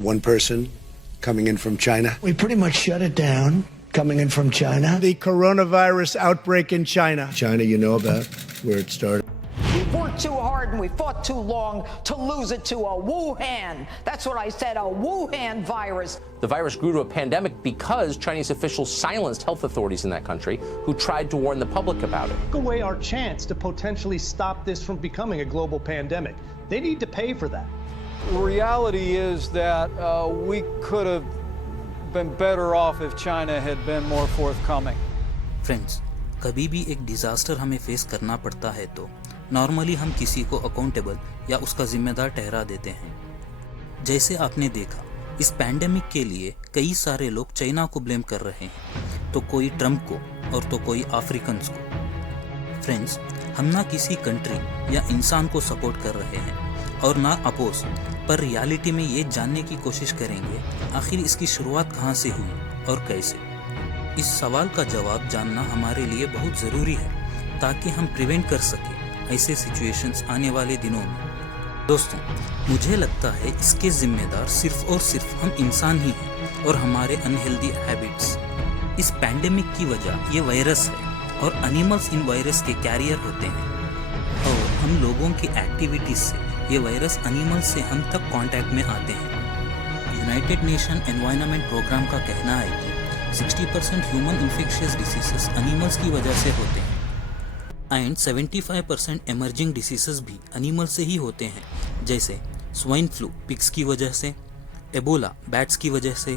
one person coming in from China. We pretty much shut it down coming in from China. The coronavirus outbreak in China. China, you know about where it started. We worked too hard and we fought too long to lose it to a Wuhan. That's what I said, a Wuhan virus. The virus grew to a pandemic because Chinese officials silenced health authorities in that country who tried to warn the public about it. Took away our chance to potentially stop this from becoming a global pandemic. They need to pay for that. The reality is that we could have been better off if China had been more forthcoming. Friends, कभी भी एक disaster हमें face करना पड़ता है तो normally हम किसी को अकाउंटेबल या उसका जिम्मेदार ठहरा देते हैं। जैसे आपने देखा, इस पैंडेमिक के लिए कई सारे लोग चाइना को ब्लेम कर रहे हैं, तो कोई ट्रम्प को और तो कोई अफ्रीकन्स को। फ्रेंड्स, हम ना किसी कंट्री या इंसान को सपोर्ट कर रहे हैं और ना अपोज, पर रियलिटी में ये जानने की कोशिश करेंगे आखिर इसकी शुरुआत कहाँ से हुई और कैसे। इस सवाल का जवाब जानना हमारे लिए बहुत ज़रूरी है ताकि हम प्रिवेंट कर सकें ऐसे सिचुएशंस आने वाले दिनों में। दोस्तों, मुझे लगता है इसके जिम्मेदार सिर्फ और सिर्फ हम इंसान ही हैं और हमारे अनहेल्दी हैबिट्स। इस पैंडेमिक की वजह ये वायरस है और एनिमल्स इन वायरस के कैरियर होते हैं और हम लोगों की एक्टिविटीज से ये वायरस एनिमल्स से हम तक कांटेक्ट में आते हैं। यूनाइटेड नेशन एनवायरनमेंट प्रोग्राम का कहना है कि 60% ह्यूमन इन्फेक्शियस डिसीजेस एनिमल्स की वजह से होते हैं एंड 75% एमर्जिंग डिसीजेस भी एनिमल से ही होते हैं, जैसे स्वाइन फ्लू पिग्स की वजह से, एबोला बैट्स की वजह से,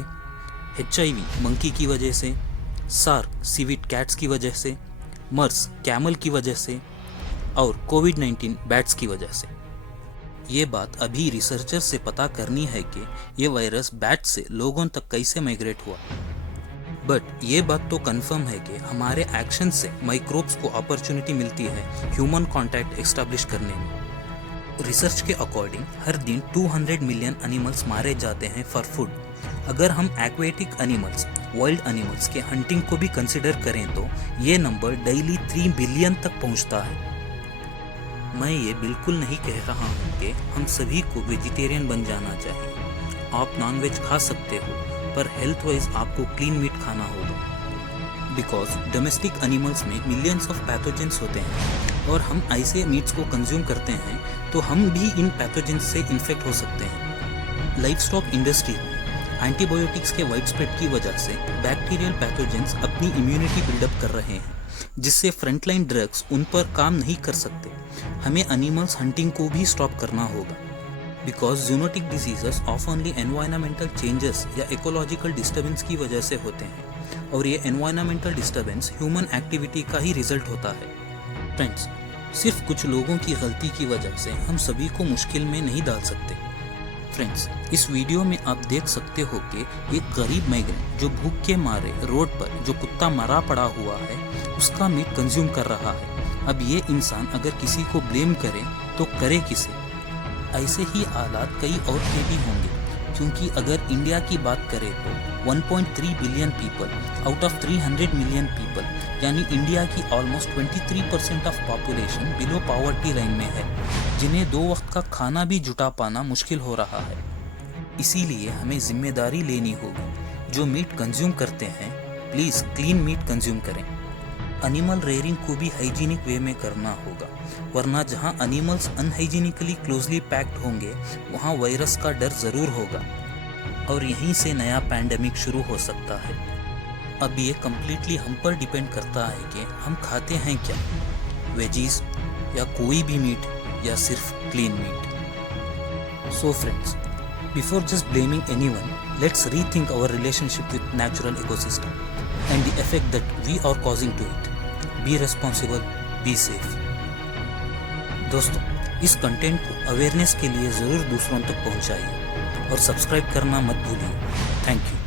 HIV मंकी की वजह से, सार्क सीविड कैट्स की वजह से, मर्स कैमल की वजह से और कोविड-19 बैट्स की वजह से। ये बात अभी रिसर्चर से पता करनी है कि ये वायरस बैट से लोगों तक कैसे माइग्रेट हुआ। बट ये बात तो कंफर्म है कि हमारे एक्शन से माइक्रोब्स को अपॉर्चुनिटी मिलती है ह्यूमन कांटेक्ट एस्टैब्लिश करने में। रिसर्च के अकॉर्डिंग हर दिन 200 मिलियन एनिमल्स मारे जाते हैं फॉर फूड। अगर हम एक्वेटिक एनिमल्स, वाइल्ड एनिमल्स के हंटिंग को भी कंसिडर करें तो ये नंबर डेली 3 बिलियन तक पहुंचता है। मैं ये बिल्कुल नहीं कह रहा हूँ कि हम सभी को वेजिटेरियन बन जाना चाहिए। आप नॉनवेज खा सकते हो, पर हेल्थ वाइज आपको क्लीन मीट खाना होगा। बिकॉज डोमेस्टिक एनिमल्स में मिलियंस ऑफ पैथोजेंस होते हैं और हम ऐसे मीट्स को कंज्यूम करते हैं तो हम भी इन पैथोजेंस से इन्फेक्ट हो सकते हैं। लाइफ स्टॉक इंडस्ट्री में एंटीबायोटिक्स के वाइड स्प्रेड की वजह से बैक्टीरियल पैथोजेंस अपनी इम्यूनिटी बिल्डअप कर रहे हैं, जिससे फ्रंटलाइन ड्रग्स उन पर काम नहीं कर सकते। हमें एनिमल्स हंटिंग को भी स्टॉप करना होगा। Because zoonotic diseases ऑफनली environmental changes या इकोलॉजिकल डिस्टर्बेंस की वजह से होते हैं और ये एनवायरमेंटल डिस्टर्बेंस ह्यूमन एक्टिविटी का ही रिजल्ट होता है। फ्रेंड्स, सिर्फ कुछ लोगों की गलती की वजह से हम सभी को मुश्किल में नहीं डाल सकते। फ्रेंड्स, इस वीडियो में आप देख सकते हो कि एक गरीब माइग्रेंट जो भूख के मारे रोड पर जो कुत्ता मरा पड़ा हुआ है उसका मीट कंज्यूम कर रहा है। अब ये इंसान अगर किसी को ब्लेम करे तो करे किसे? ऐसे ही हालात कई और के भी होंगे, क्योंकि अगर इंडिया की बात करें तो 1.3 billion people out of 300 million people, यानी इंडिया की almost 23% of population below poverty line में है, जिन्हें 2 वक्त का खाना भी जुटा पाना मुश्किल हो रहा है। इसीलिए हमें जिम्मेदारी लेनी होगी। जो मीट कंज्यूम करते हैं, प्लीज़ क्लीन मीट कंज्यूम करें। एनिमल रेयरिंग को भी हाइजीनिक वे में करना होगा, वरना जहां एनिमल्स अनहाइजीनिकली क्लोजली पैक्ड होंगे वहां वायरस का डर ज़रूर होगा और यहीं से नया पैंडेमिक शुरू हो सकता है। अब ये कम्प्लीटली हम पर डिपेंड करता है कि हम खाते हैं क्या, वेजीज या कोई भी मीट या सिर्फ clean meat. So friends, before just blaming anyone, let's rethink our relationship with natural ecosystem and the effect that we are causing to it. Be responsible, be safe. दोस्तों, इस कंटेंट को awareness के लिए ज़रूर दूसरों तक पहुंचाइए और सब्सक्राइब करना मत भूलिए। Thank you.